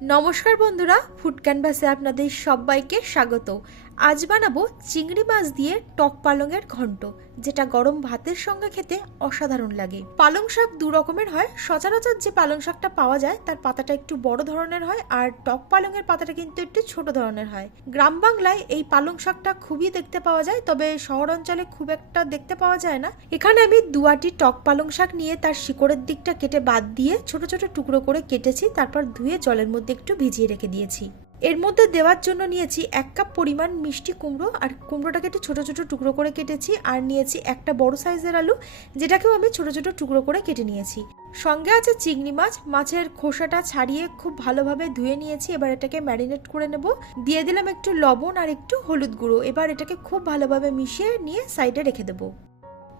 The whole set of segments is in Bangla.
নমস্কার বন্ধুরা ফুড ক্যানভাসে আপনাদের সবাইকে স্বাগত। আজ বানাবো চিংড়ি মাছ দিয়ে টক পালংয়ের ঘন্ট, যেটা গরম ভাতের সঙ্গে খেতে অসাধারণ লাগে। পালং শাক দু রকমের হয়। সচরাচর যে পালং শাকটা পাওয়া যায়, তার পাতাটা একটু বড় ধরনের হয়, আর টক পালংয়ের পাতাটা কিন্তু একটু ছোট ধরনের হয়। গ্রাম বাংলায় এই পালং শাকটা খুবই দেখতে পাওয়া যায়, তবে শহর অঞ্চলে খুব একটা দেখতে পাওয়া যায় না। এখানে আমি দুয়াটি টক পালং শাক নিয়ে তার শিকড়ের দিকটা কেটে বাদ দিয়ে ছোট ছোট টুকরো করে কেটেছি, তারপর ধুয়ে জলের মধ্যে একটু ভিজিয়ে রেখে দিয়েছি। এর মধ্যে দেওয়ার জন্য নিয়েছি এক কাপ পরিমাণ মিষ্টি কুমড়ো, আর কুমড়োটাকে একটু ছোট ছোট টুকরো করে কেটেছি, আর নিয়েছি একটা বড় সাইজের আলু, যেটাকেও আমি ছোটো ছোটো টুকরো করে কেটে নিয়েছি। সঙ্গে আছে চিংড়ি মাছ, মাছের খোসাটা ছাড়িয়ে খুব ভালোভাবে ধুয়ে নিয়েছি, এবার এটাকে ম্যারিনেট করে নেব। দিয়ে দিলাম একটু লবণ আর একটু হলুদ গুঁড়ো, এবার এটাকে খুব ভালোভাবে মিশিয়ে নিয়ে সাইডে রেখে দেবো।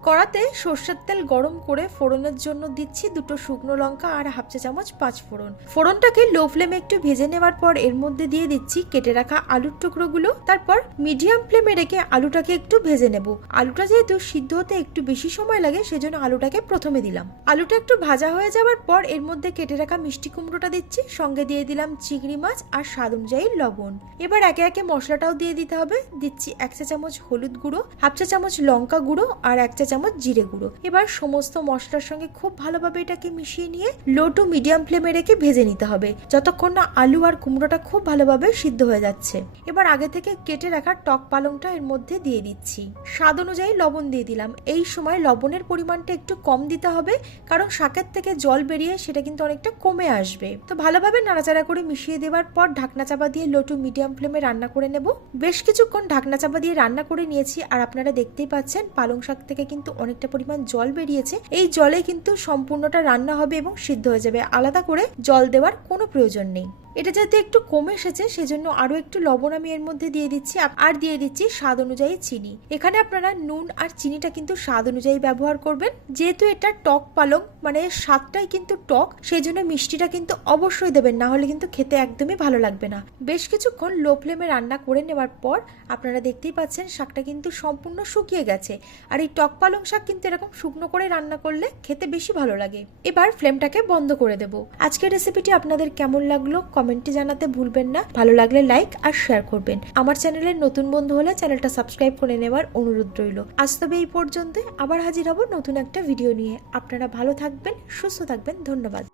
কড়াতে সর্ষের তেল গরম করে ফোড়নের জন্য দিচ্ছি দুটো শুকনো লঙ্কা আর হাফ চা চামচ পাঁচ ফোড়ন। ফোড়নটাকে লো ফ্লেমে একটু ভেজে নেওয়ার পর এর মধ্যে দিয়ে দিচ্ছি কেটে রাখা আলুর টুকরোগুলো। তারপর মিডিয়াম ফ্লেমে রেখে আলুটাকে একটু ভেজে নেব। আলুটা যেহেতু সিদ্ধ হতে একটু বেশি সময় লাগে, সেজন্য আলুটাকে প্রথমে দিলাম। আলুটা একটু ভাজা হয়ে যাওয়ার পর এর মধ্যে কেটে রাখা মিষ্টি কুমড়োটা দিচ্ছি, সঙ্গে দিয়ে দিলাম চিংড়ি মাছ আর স্বাদ অনুযায়ী লবণ। এবার একে একে মশলাটাও দিয়ে দিতে হবে। দিচ্ছি এক চা চামচ হলুদ গুঁড়ো, হাফ চা চামচ লঙ্কা গুঁড়ো আর এক চা চামচ জিরে গুঁড়ো। এবার সমস্ত মশলার সঙ্গে খুব ভালোভাবে এটাকে মিশিয়ে নিয়ে লো টু মিডিয়াম ফ্লেমে রেখে ভেজে নিতে হবে। যতক্ষণ না আলু আর কুমড়োটা খুব ভালোভাবে সিদ্ধ হয়ে যাচ্ছে। এবার আগে থেকে কেটে রাখা টক পালংটা এর মধ্যে দিয়ে দিচ্ছি। স্বাদ অনুযায়ী লবণ দিয়ে দিলাম। এই সময় লবণের পরিমাণটা একটু কম দিতে হবে, কারণ শাকের থেকে জল বেরিয়ে সেটা কিন্তু অনেকটা কমে আসবে। তো ভালোভাবে নাড়াচাড়া করে মিশিয়ে দেওয়ার পর ঢাকনা চাপা দিয়ে লো টু মিডিয়াম ফ্লেমে রান্না করে নেব। বেশ কিছুক্ষণ ঢাকনা চাপা দিয়ে রান্না করে নিয়েছি, আর আপনারা দেখতেই পাচ্ছেন পালং শাক থেকে কিন্তু অনেকটা পরিমাণ জল বেরিয়েছে। এই জলে কিন্তু সম্পূর্ণটা রান্না হবে এবং সিদ্ধ হয়ে যাবে। আলাদা করে জল দেওয়ার কোনো প্রয়োজন নেই। এটা যাতে একটু কমে এসেছে, সেজন্য আরও একটু লবণ আমি এর মধ্যে দিয়ে দিচ্ছি আর দিয়ে দিচ্ছি স্বাদ অনুযায়ী চিনি। এখানে আপনারা নুন আর চিনিটা কিন্তু স্বাদ অনুযায়ী ব্যবহার করবেন। যেহেতু এটা টক পালং মানে স্বাদটাই কিন্তু টক সেই জন্য মিষ্টিটা কিন্তু অবশ্যই দেবেন, না হলে কিন্তু খেতে একদমই ভালো লাগবে না। বেশ কিছুক্ষণ লো ফ্লেমে রান্না করে নেওয়ার পর আপনারা দেখতেই পাচ্ছেন শাকটা কিন্তু সম্পূর্ণ শুকিয়ে গেছে। আর এই টক পালং শাক কিন্তু এরকম শুকনো করে রান্না করলে খেতে বেশি ভালো লাগে। এবার ফ্লেমটাকে বন্ধ করে দেব। আজকের রেসিপিটি আপনাদের কেমন লাগল? কমেন্টে জানাতে ভুলবেন না। ভালো লাগলে লাইক আর শেয়ার করবেন। আমার চ্যানেলের নতুন বন্ধু হলে চ্যানেলটা সাবস্ক্রাইব করে নেওয়ার অনুরোধ রইল। আজ তবে এই পর্যন্ত আবার হাজির হব নতুন একটা ভিডিও নিয়ে। আপনারা ভালো থাকবেন, সুস্থ থাকবেন। ধন্যবাদ।